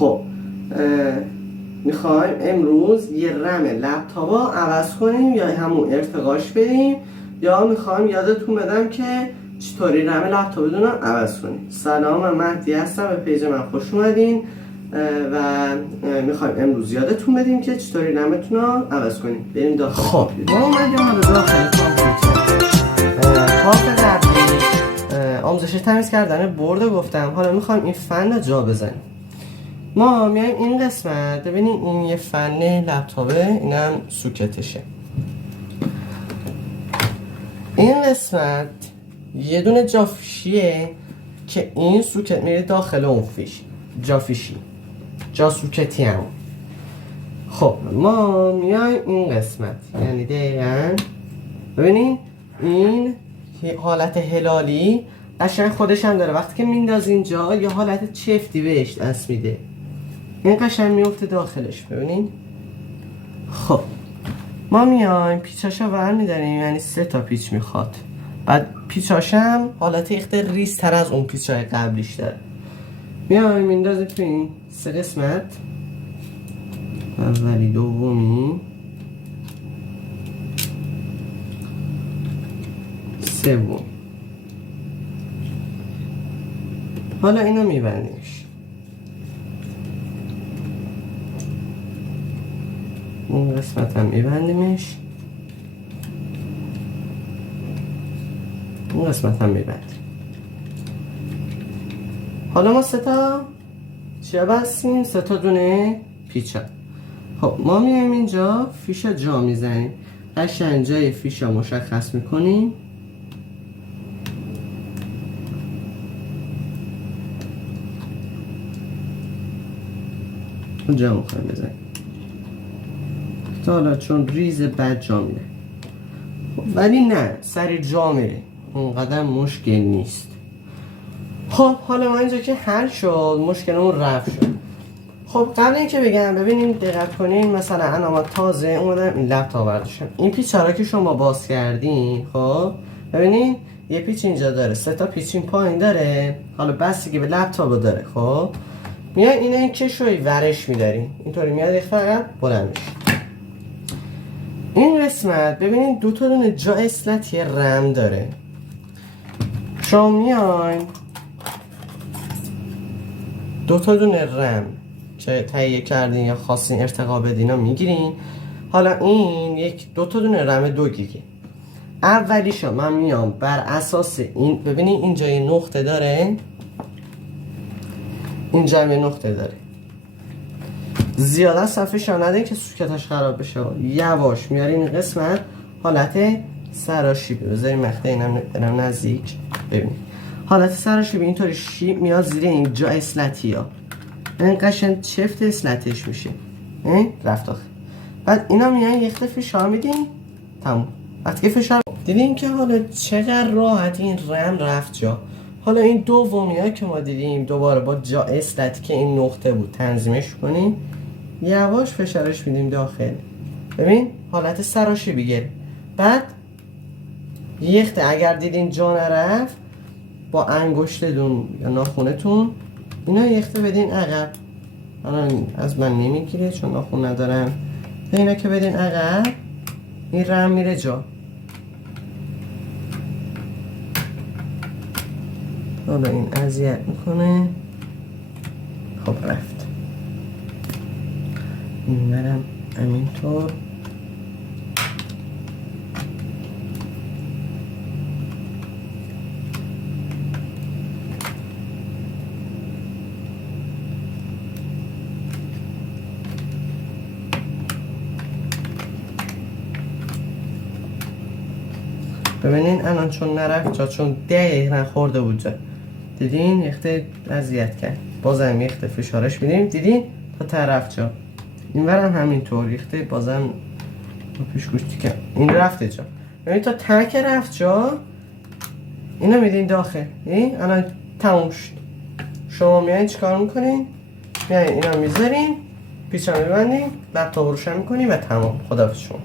خب میخوایم امروز یه رم لپتاپ رو عوض کنیم یا همون ارتقاش بریم یا میخوایم یادتون بدم که چطوری رم لپتاپتون رو عوض کنیم. سلام، من مهدی هستم، به پیج من خوش اومدین و میخوایم امروز یادتون بدیم که چطوری رمتون رو عوض کنیم. بریم داخل. خب ما اومدیم حالا داخل کامپیوتر. پارت قبلی آموزش تمیز کردن برد گفتم، حالا میخوایم این فن رو جا بزنیم. ما میایم این قسمت ببینیم این یه فن لپتاپه، اینم سوکتشه. این قسمت یه دونه جافیشیه که این سوکت میره داخل اون فیش، جافیشی جا سوکتی هم. خب ما میایم این قسمت، یعنی دقیقا ببینین این حالت هلالی قشنگ خودش هم داره، وقتی که مینداز اینجا یه حالت چفتی بهش دست میده، این قشنگ میفته داخلش. ببینین خب ما میایم پیچاشو ور میداریم، یعنی 3 تا پیچ میخواد، بعد پیچاش هم حالت اخته ریز تر از اون پیچای قبلیش داره. میایم میندازیم تو این 3 قسمت، اولی دومی سوم. حالا اینو میبندیمش، این قسمت هم میبندیمش، این قسمت هم میبندیم. حالا ما 3 تا چیه بستیم؟ 3 تا دونه پیچا. خب ما میایم اینجا فیش جا میزنیم، قشنگ جای فیش ها مشخص میکنیم. جا میخوایم بزنیم تا حالا چون ریز بد جا میره، ولی نه سری جا میره، اونقدر مشکل نیست. خب حالا ما اینجا که حل شد، مشکلمون رفت شد. خب قبل اینکه بگم ببینیم دقت کنین، مثلا انا تازه اومدم این لپتاپ برداشتم، این پیچا که شما باز کردین، خب ببینین یه پیچ اینجا داره، 3 تا پیچ این پایین داره، حالا بستگی به لپتاپ داره. خب میای این کشوی ورش میداریم، اینطوری میاد یک فقط بلند میشه. این قسمت ببینین 2 تا دونه جا اصلتی رم داره، شما میاین 2 تا دونه رم که تهیه کردین یا خواستین ارتقا بدین میگیرین. حالا این 2 تا دونه رم 2 گیگه. اولیشو من میام بر اساس این، ببینین اینجا یه نقطه داره، اینجا هم یه نقطه داره، زیاده صفحه شا ندین که سوکتش خراب بشه. یواش میاریم این قسمت حالت سراشیبی، بذاریم مقطع اینم برم نزدیک. ببین حالت سراشیبی اینطوری شیب میاد زیر این جا اصلتی ها، این قشنگ چفت اصلتش میشه. رفت آخه. بعد اینا میان یه خط فشار میدین، تموم. وقتی که فشار دیدین که حالا چقدر راحت این رم رفت جا. حالا این دومی ها که ما دیدیم دوباره با جا اصلتی که این نقطه بود تنظیمش کنیم، یواش فشارش میدیم داخل. ببین حالت سراشیبی گیره. بعد یخته اگر دیدین جا نرفت با انگشتتون یا ناخونتون اینا یخته بدین عقب. الان از من نمیگیره چون ناخون ندارم، اینا که بدین عقب این رم میره جا. حالا این اذیت میکنه. خب رفت. این برم همینطور. ببینین الان چون نرفت جا، چون دقیق نخورده بود جا، دیدین یخته اذیت کرد. بازم یخته فشارش میدیم، دیدین تا طرف جا. این برم همینطور یخته بازم پیش گوشتی که این رفته جا. ببین تا تک رفت جا، اینو میدین داخل. این الان تموم شد. شما میایین چیکار میکنین؟ میایین اینا میذارین، پیچا میبندین، لپتاپ روشن میکنین و تمام. خداحافظ شما.